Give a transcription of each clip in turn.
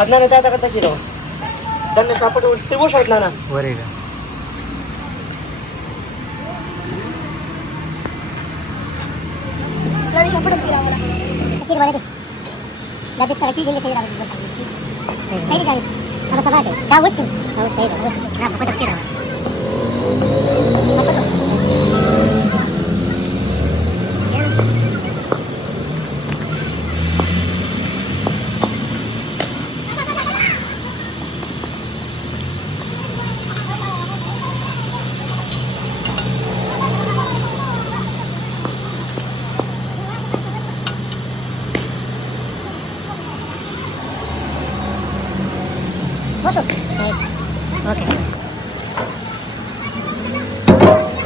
Adna na tatakata kilo. Dan na siapa tu distribusi na na. Wari ka. Lari siapa tu kira wala. Kira wala deh. Labis kalau kiri ini saya dah buat. Saya jadi. Apa sabar deh. Dah wis tu. Dah wis saya dah wis. Nah, apa tak kira. Apa tu? Masuk. Nice. Oke.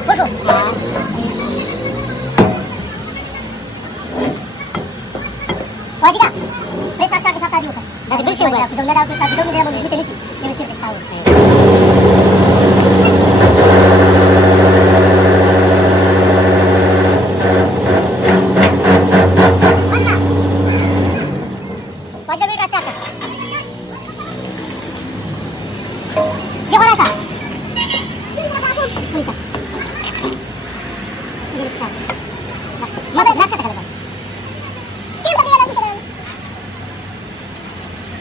Masuk. Wajib tak? Periksa sekarang kesehatan juga. Dari bersih buat. Kita dah kita kita dia mau teliti. Dia mesti kasih tahu saya. Mana? Wajib periksa sekarang. Dia mana sah? Bisa. Ini bisa. Mana nak kata kalau? Kita dia lagi sedang.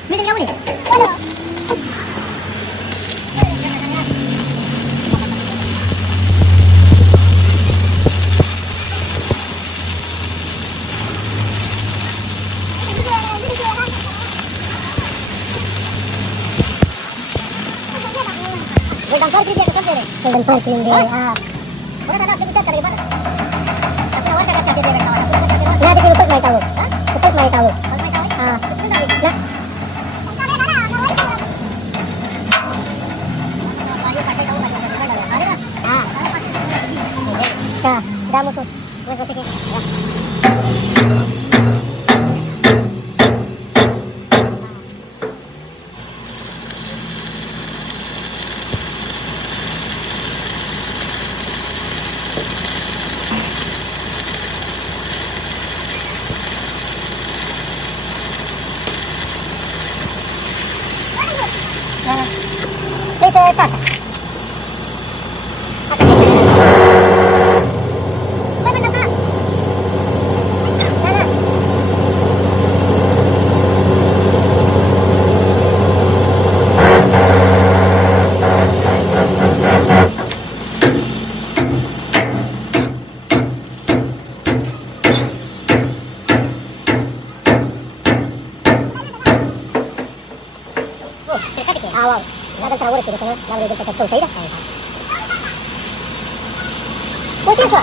Milih kamu ni. Mana? Dengan parking dia. Ah. Mana dah nak bicara lagi mana? Tapi awak dah siap dia nak awak. Nah, di sini untuk mai tahu. Untuk mai tahu. Ah. Nah. Ah. Dah, dah musuh. Bos bos sikit. Kita tak. Mana nak? Mana? Oh, terkadang awal. Nak tahu orang kita nak lalu kita tahu saya dah. Putih apa?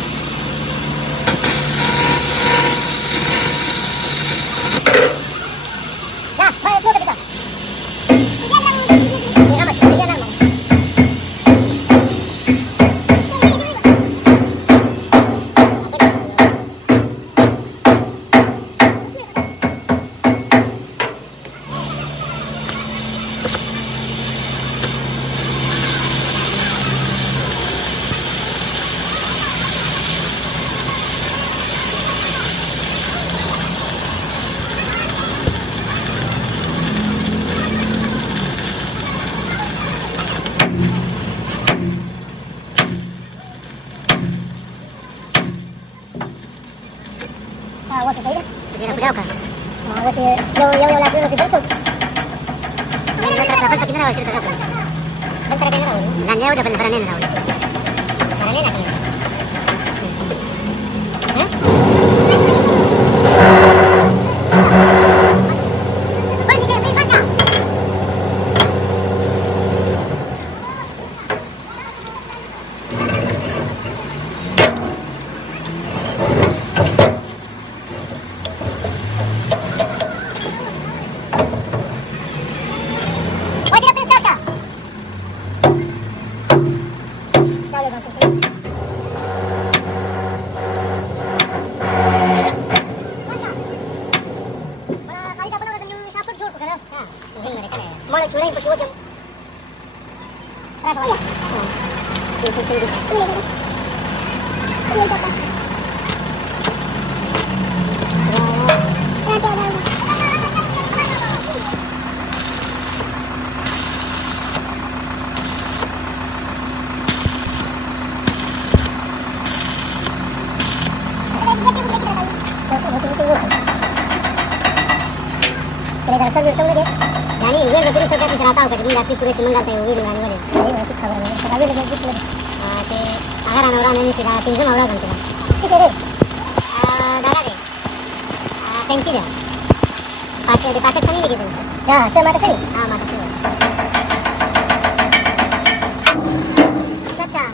Yo la quiero que te toque. Dapat kita rawat cerita apa? Bentar aja rawat. Nanya udah beneran nih rawat. Beneran nih kan? Mana culain pas wajah. Rasa wajah. Itu sendiri. Ini apa? Yani ये जो tourist कैसे कराता हूँ कश्मीर आपकी पूरे सिमंगा तय हुई दिवाली वाले ये वैसे खबर है अभी लगे कुछ लगे से अगर अनौरा नहीं सीधा 300 नौरा बनते हैं ठीक है दादा दे पेंसिल है पाकेट तो नहीं लगी पेंसिल हां चल माता सही हां माता सही चक्का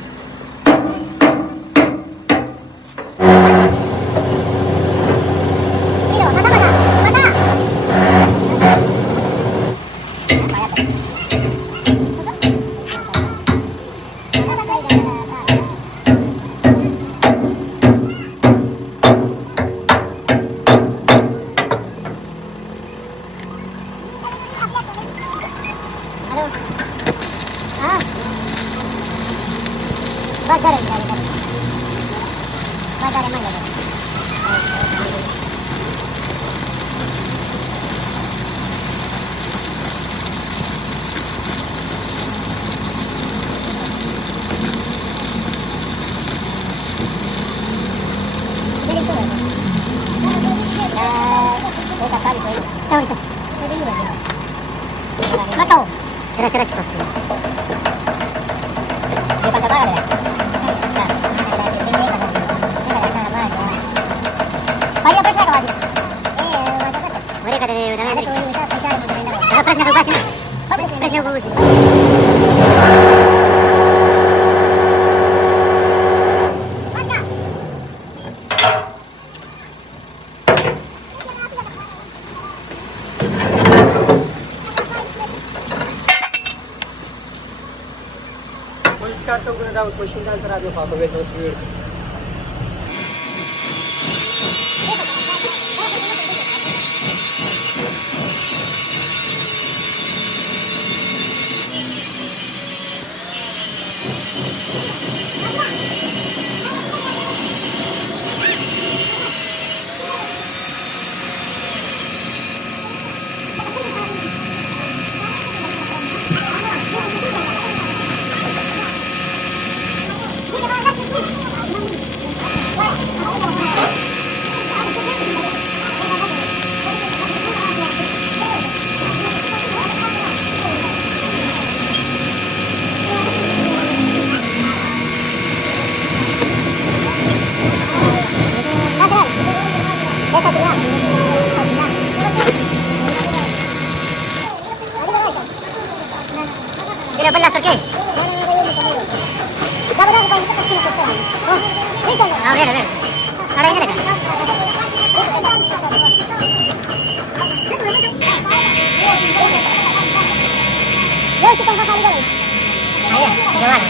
Matau. Terus seperti. Dia pada barat ya. Pari apa sih kau aja? Mereka ada dalam lagi. Presnya kau kasih. Presnya kau kasih. Cartão quando dá os coxinhos da entrada do papo, ver os primeiros. Kira belas oke. Ada. Ada ini kan? Ya, kita kali kali. Ayo, gimana?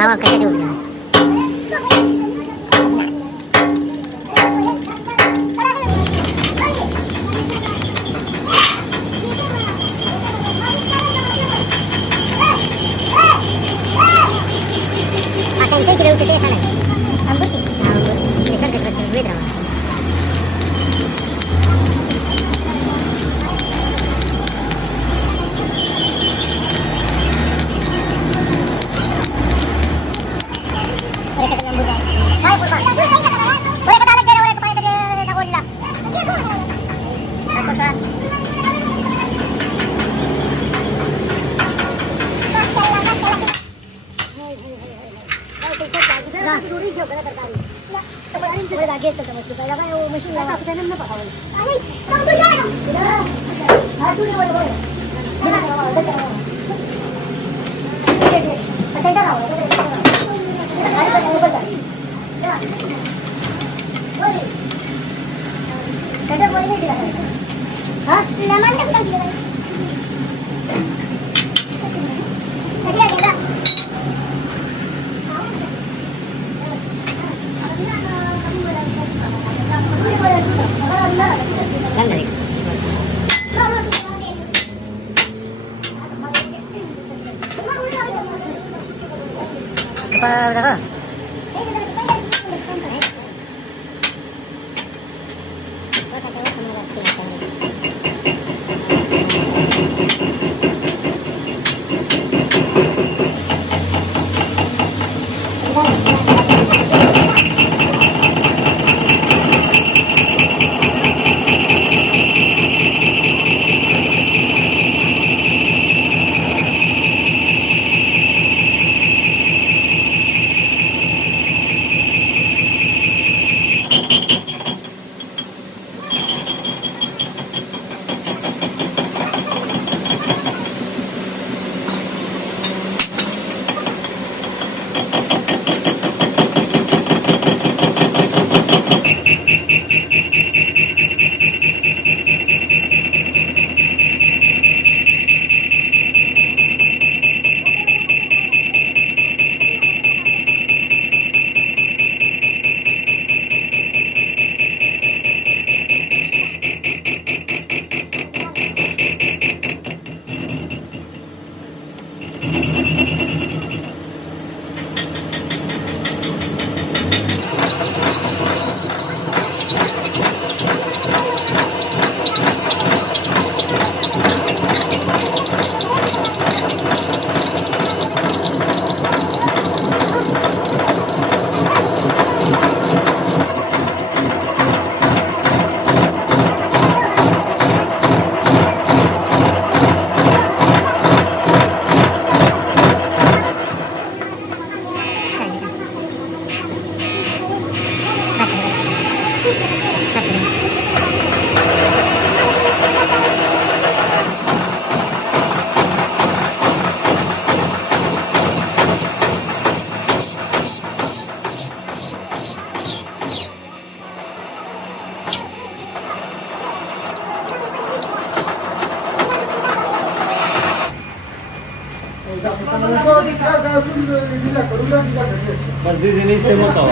Awak kerja dulu. बोलीत राहा. Mas dizem isto é uma pau.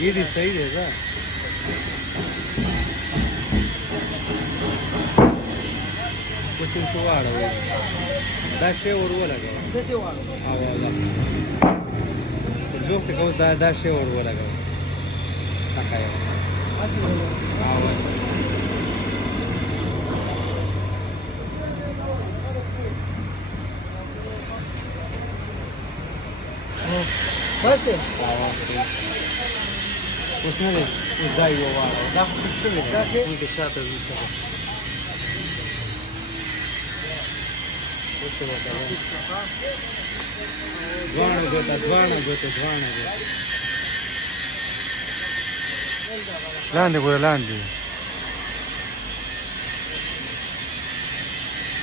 Idi sahii है sir. कुछ इनको आ रहा है. 10 और वो लगा. 10 और. हाँ वाला. जो कि कौन सा 10 और वो लगा. ताकि. हाँ बस. बस उसमें उस दाई वो वाला. दाख कुछ भी नहीं. उनके साथ है दूसरा. उसके बाद Landi pure Landi.